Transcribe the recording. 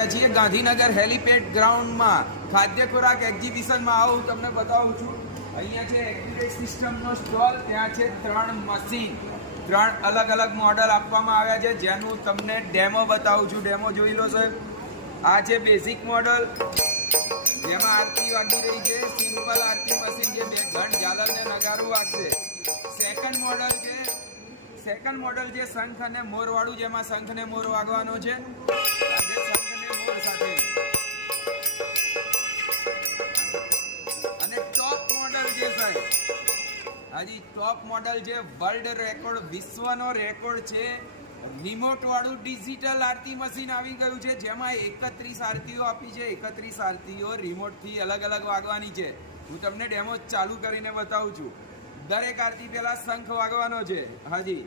છીએ ગાંધીનગર હેલીપેડ ગ્રાઉન્ડમાં ખાદ્ય ખોરાક એક્ઝિબિશનમાં આવું તમને બતાવું છું. અહીંયા છે એક્યુરેટ સિસ્ટમનો સ્ટોલ. ત્યાં છે 3 મશીન, 3 અલગ અલગ મોડલ આપવામાં આવ્યા છે જેનું તમને ડેમો બતાવું છું. ડેમો જોઈ લો સાહેબ. આ છે બેઝિક મોડલ જેમાં આરતી વાગી રહી છે. સિમ્પલ આરતી મશીન જે 2 ઘંટ ઝાલર ને નગારો વાગશે. સેકન્ડ મોડલ છે શંખ અને મોર વાળું, જેમાં શંખ ને મોર વાગવાનો છે. અને ટોપ મોડલ છે સાહેબ, હજી ટોપ મોડલ છે, વર્લ્ડ રેકોર્ડ, વિશ્વનો રેકોર્ડ છે. રિમોટ વાળું ડિજિટલ આરતી મશીન આવી ગયું છે જેમાં 31 આરતીઓ આપી છે. 31 આરતીઓ રિમોટ થી અલગ અલગ વાગવાની છે. હું તમને ડેમો ચાલુ કરીને બતાવું છું. દરેક આરતી પહેલા શંખ વાગવાનો છે. હાજી